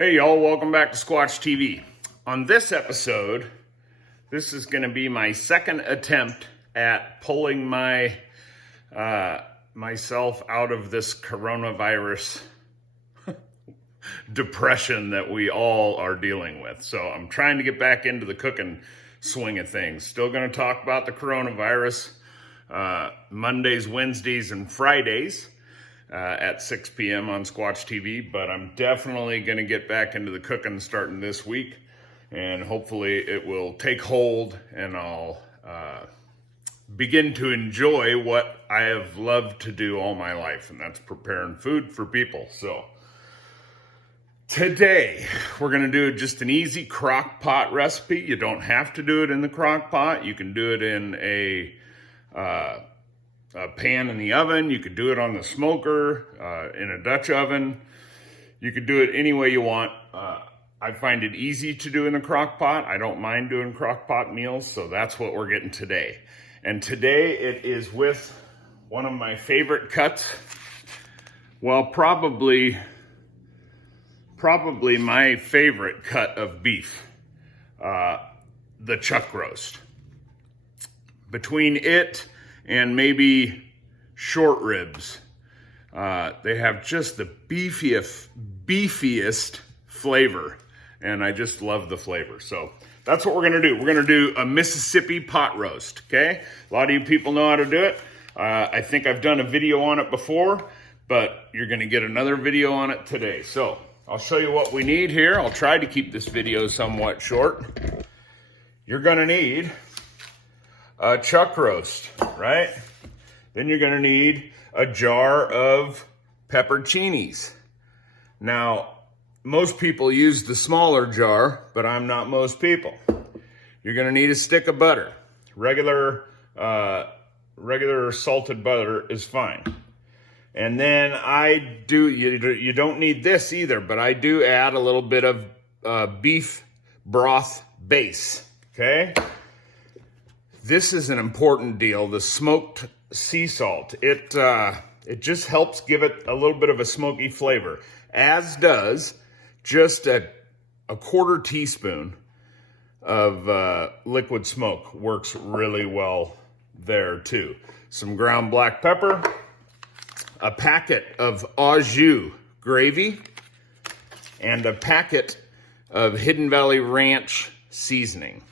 Hey y'all, welcome back to Squatch TV. On this episode, this is going to be my second attempt at pulling myself out of this coronavirus depression that we all are dealing with. So I'm trying to get back into the cooking swing of things. Still going to talk about the coronavirus Mondays, Wednesdays, and Fridays. At 6 p.m. on Squatch TV, but I'm definitely going to get back into the cooking starting this week, and hopefully it will take hold and I'll begin to enjoy what I have loved to do all my life, and that's preparing food for people. So today we're going to do just an easy crock pot recipe. You don't have to do it in the crock pot. You can do it in a pan in the oven. You could do it on the smoker, in a Dutch oven. You could do it any way you want. I find it easy to do in the crock pot. I don't mind doing crock pot meals, so that's what we're getting today. And today it is with one of my favorite cuts. Well, probably my favorite cut of beef, the chuck roast. Between it and maybe short ribs, they have just the beefiest flavor, and I just love the flavor. So that's what we're gonna do. We're gonna do a Mississippi pot roast, okay? A lot of you people know how to do it. I think I've done a video on it before, but you're gonna get another video on it today. So I'll show you what we need here. I'll try to keep this video somewhat short. You're gonna need a chuck roast, right? Then you're gonna need a jar of pepperoncinis. Now, most people use the smaller jar, but I'm not most people. You're gonna need a stick of butter. Regular salted butter is fine. And then you don't need this either, but I do add a little bit of beef broth base, okay? This is an important deal, the smoked sea salt. It just helps give it a little bit of a smoky flavor, as does just a quarter teaspoon of liquid smoke. Works really well there too. Some ground black pepper, a packet of au jus gravy, and a packet of Hidden Valley Ranch seasoning,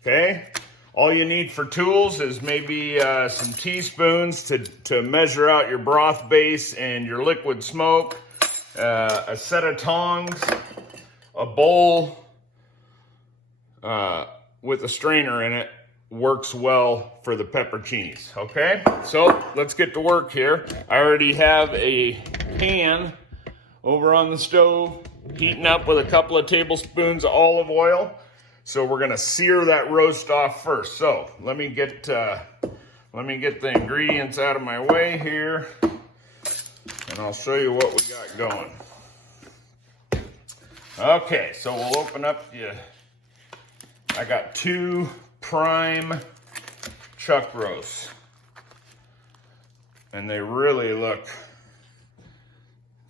okay? All you need for tools is maybe some teaspoons to measure out your broth base and your liquid smoke, a set of tongs, a bowl with a strainer in it works well for the pepperoncinis, okay? So let's get to work here. I already have a pan over on the stove heating up with a couple of tablespoons of olive oil. So we're gonna sear that roast off first. So let me get the ingredients out of my way here, and I'll show you what we got going. Okay, so we'll open up I got 2 prime chuck roasts, and they really look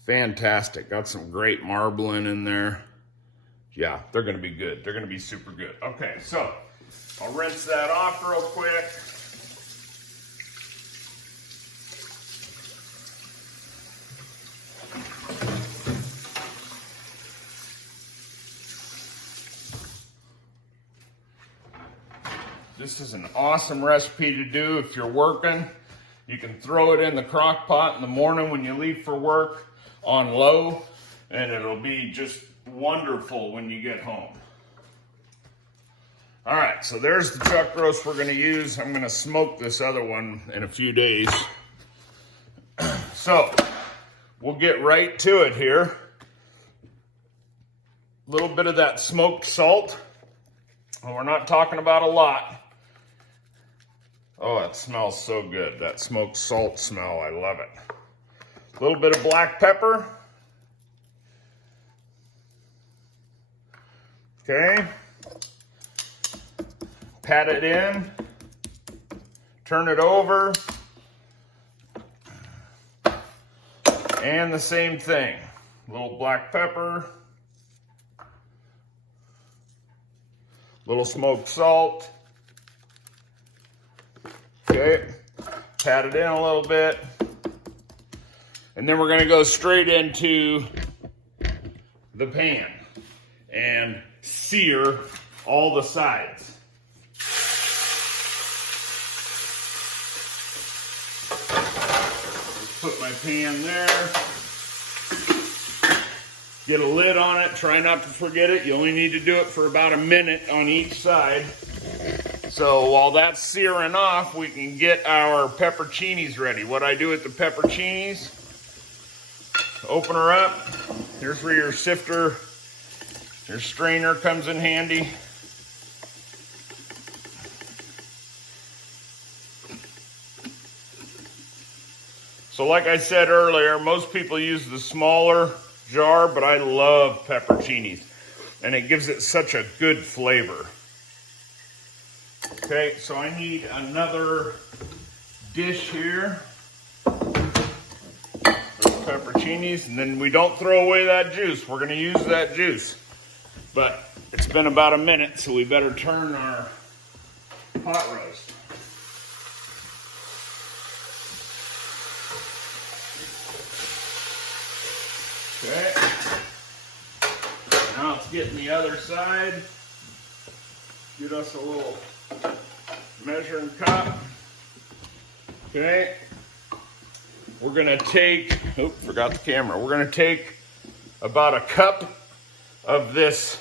fantastic. Got some great marbling in there. Yeah, they're gonna be good. They're gonna be super good. Okay, so I'll rinse that off real quick. This is an awesome recipe to do if you're working. You can throw it in the crock pot in the morning when you leave for work on low, and it'll be just wonderful when you get home. All right, so there's the chuck roast we're gonna use. I'm gonna smoke this other one in a few days. So we'll get right to it here. A little bit of that smoked salt. And we're not talking about a lot. Oh, it smells so good. That smoked salt smell, I love it. A little bit of black pepper. Okay, pat it in, turn it over, and the same thing. A little black pepper, little smoked salt. Okay, pat it in a little bit. And then we're gonna go straight into the pan and sear all the sides. Put my pan there. Get a lid on it. Try not to forget it. You only need to do it for about a minute on each side. So while that's searing off, we can get our pepperoncinis ready. What I do with the pepperoncinis, open her up. Here's where your sifter, your strainer comes in handy. So like I said earlier, most people use the smaller jar, but I love pepperoncinis, and it gives it such a good flavor. Okay, so I need another dish here for the pepperoncinis, and then we don't throw away that juice. We're gonna use that juice. But it's been about a minute, so we better turn our pot roast. Okay, now let's get in the other side. Get us a little measuring cup. Okay, we're gonna take, forgot the camera. We're gonna take about a cup of this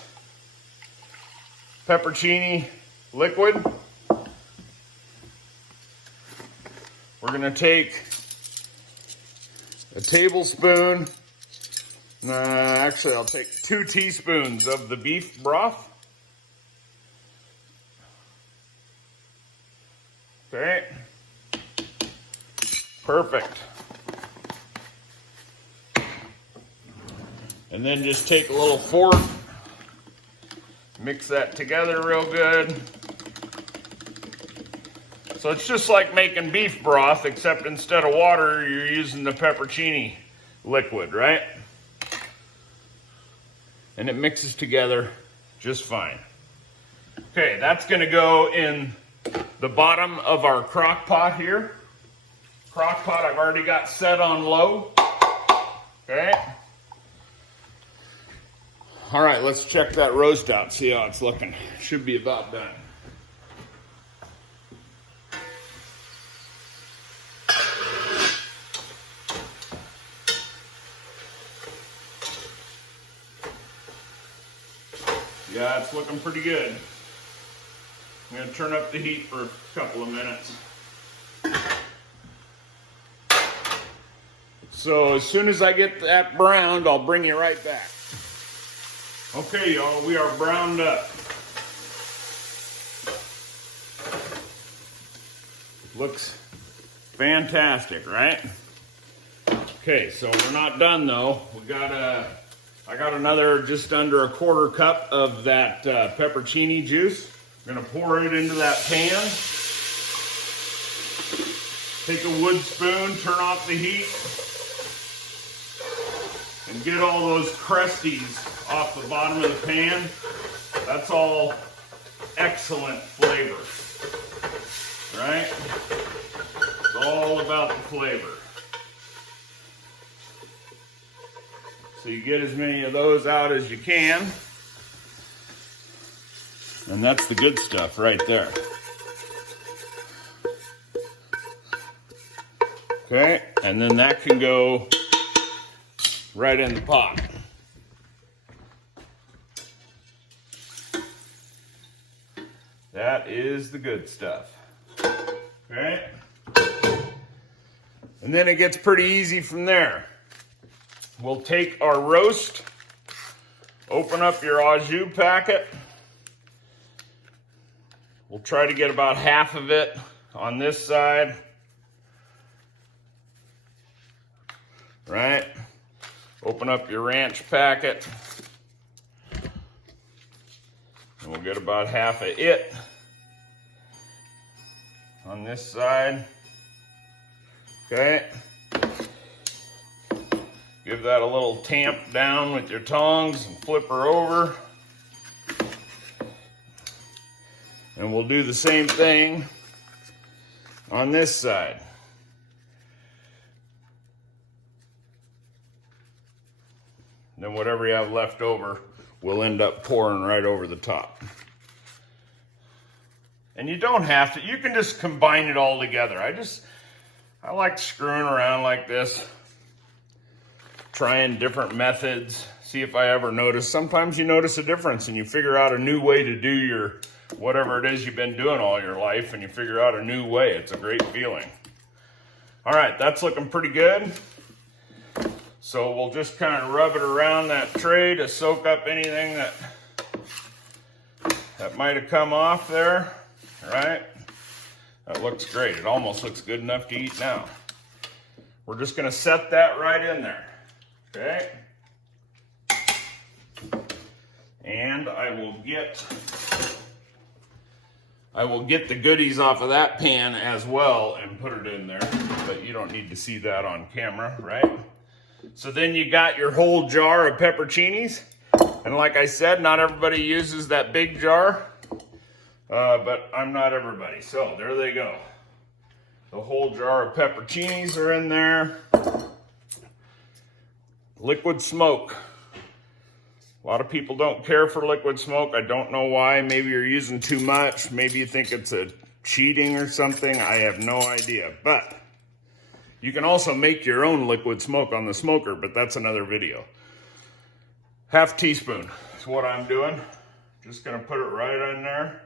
pepperoncini liquid. We're gonna take a tablespoon. Actually, I'll take 2 teaspoons of the beef broth. Okay. Perfect. And then just take a little fork, mix that together real good. So it's just like making beef broth, except instead of water, you're using the pepperoncini liquid, right? And it mixes together just fine. Okay, that's gonna go in the bottom of our crock pot here. Crock pot I've already got set on low. Okay. All right, let's check that roast out, see how it's looking. Should be about done. Yeah, it's looking pretty good. I'm gonna turn up the heat for a couple of minutes. So as soon as I get that browned, I'll bring you right back. Okay, y'all, we are browned up. Looks fantastic, right? Okay, so we're not done though. I got another just under a quarter cup of that pepperoncini juice. I'm gonna pour it into that pan. Take a wood spoon, turn off the heat, and get all those crusties off the bottom of the pan. That's all excellent flavor, right? It's all about the flavor. So you get as many of those out as you can. And that's the good stuff right there. Okay, and then that can go right in the pot. That is the good stuff. Okay? And then it gets pretty easy from there. We'll take our roast, open up your au jus packet. We'll try to get about half of it on this side. Right? Open up your ranch packet. And we'll get about half of it on this side. Okay? Give that a little tamp down with your tongs and flip her over. And we'll do the same thing on this side. Then whatever you have left over, we'll end up pouring right over the top. And you don't have to, you can just combine it all together. I like screwing around like this, trying different methods, see if I ever notice. Sometimes you notice a difference and you figure out a new way to do your, whatever it is you've been doing all your life, and you figure out a new way. It's a great feeling. All right, that's looking pretty good. So we'll just kind of rub it around that tray to soak up anything that might have come off there, right? That looks great. It almost looks good enough to eat now. We're just gonna set that right in there, okay? And I will get the goodies off of that pan as well and put it in there, but you don't need to see that on camera, right? So then you got your whole jar of pepperoncinis. And like I said, not everybody uses that big jar, but I'm not everybody. So there they go. The whole jar of pepperoncinis are in there. Liquid smoke. A lot of people don't care for liquid smoke. I don't know why. Maybe you're using too much. Maybe you think it's a cheating or something. I have no idea. But you can also make your own liquid smoke on the smoker, but that's another video. Half teaspoon is what I'm doing. Just gonna put it right in there.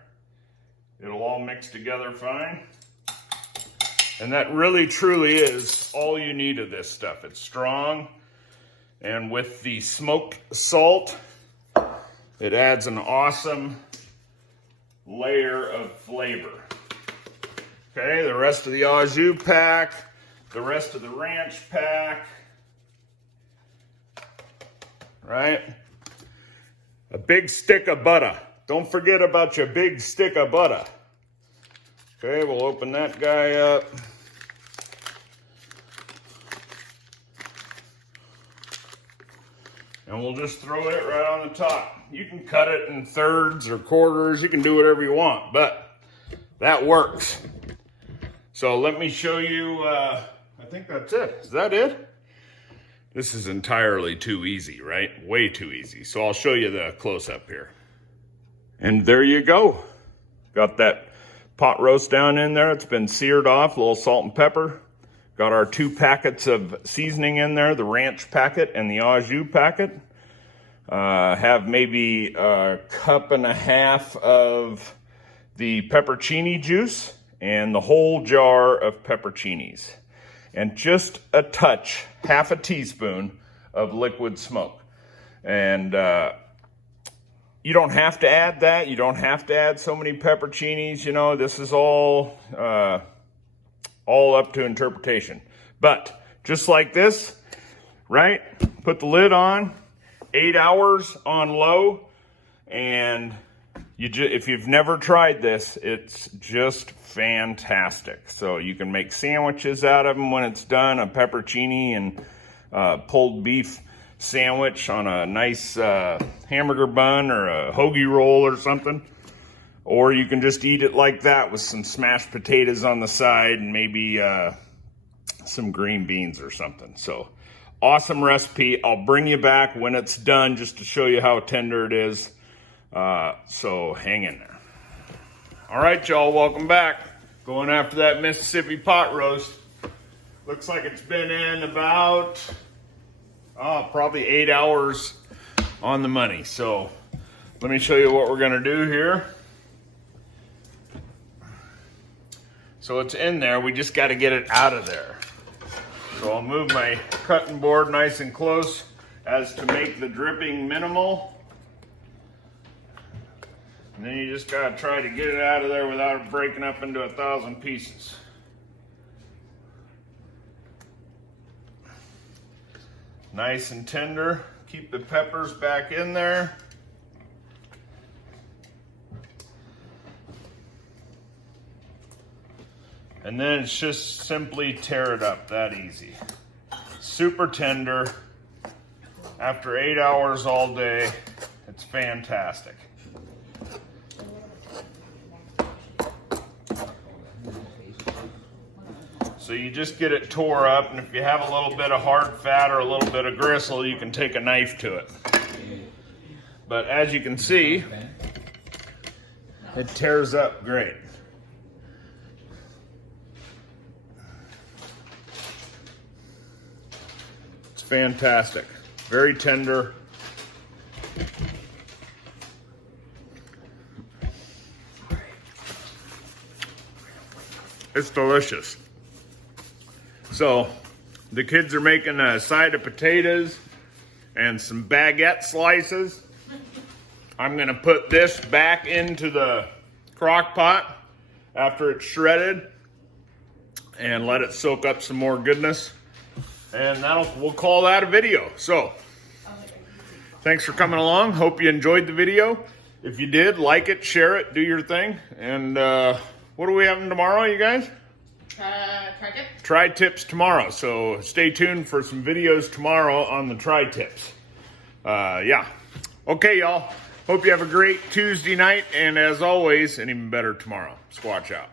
It'll all mix together fine. And that really truly is all you need of this stuff. It's strong. And with the smoked salt, it adds an awesome layer of flavor. Okay, the rest of the au jus pack, the rest of the ranch pack, right? A big stick of butter. Don't forget about your big stick of butter. Okay, we'll open that guy up. And we'll just throw it right on the top. You can cut it in thirds or quarters. You can do whatever you want, but that works. So let me show you, I think that's it. Is that it? This is entirely too easy, right? Way too easy. So I'll show you the close-up here. And there you go. Got that pot roast down in there. It's been seared off, a little salt and pepper. Got our 2 packets of seasoning in there, the ranch packet and the au jus packet. Have maybe a cup and a half of the peppercini juice and the whole jar of pepperoncinis. And just a touch, half a teaspoon of liquid smoke. And you don't have to add that. You don't have to add so many pepperoncinis. You know, this is all up to interpretation. But just like this, right? Put the lid on, 8 hours on low, and if you've never tried this, it's just fantastic. So you can make sandwiches out of them when it's done, a pepperoncini and pulled beef sandwich on a nice hamburger bun or a hoagie roll or something. Or you can just eat it like that with some smashed potatoes on the side and maybe some green beans or something. So awesome recipe. I'll bring you back when it's done just to show you how tender it is. So hang in there. All right, y'all, welcome back. Going after that Mississippi pot roast. Looks like it's been in about, probably 8 hours on the money. So let me show you what we're gonna do here. So it's in there, we just gotta get it out of there. So I'll move my cutting board nice and close as to make the dripping minimal. And then you just gotta try to get it out of there without it breaking up into 1,000 pieces. Nice and tender. Keep the peppers back in there. And then it's just simply tear it up, that easy. Super tender. After 8 hours all day, it's fantastic. So you just get it tore up, and if you have a little bit of hard fat or a little bit of gristle, you can take a knife to it. But as you can see, it tears up great. It's fantastic. Very tender. It's delicious. So the kids are making a side of potatoes and some baguette slices. I'm gonna put this back into the crock pot after it's shredded and let it soak up some more goodness. And we'll call that a video. So thanks for coming along. Hope you enjoyed the video. If you did, like it, share it, do your thing. And what are we having tomorrow, you guys? Tri-tip. Tri-tips tomorrow. So stay tuned for some videos tomorrow on the tri-tips. Yeah. Okay, y'all. Hope you have a great Tuesday night. And as always, an even better tomorrow. Squatch out.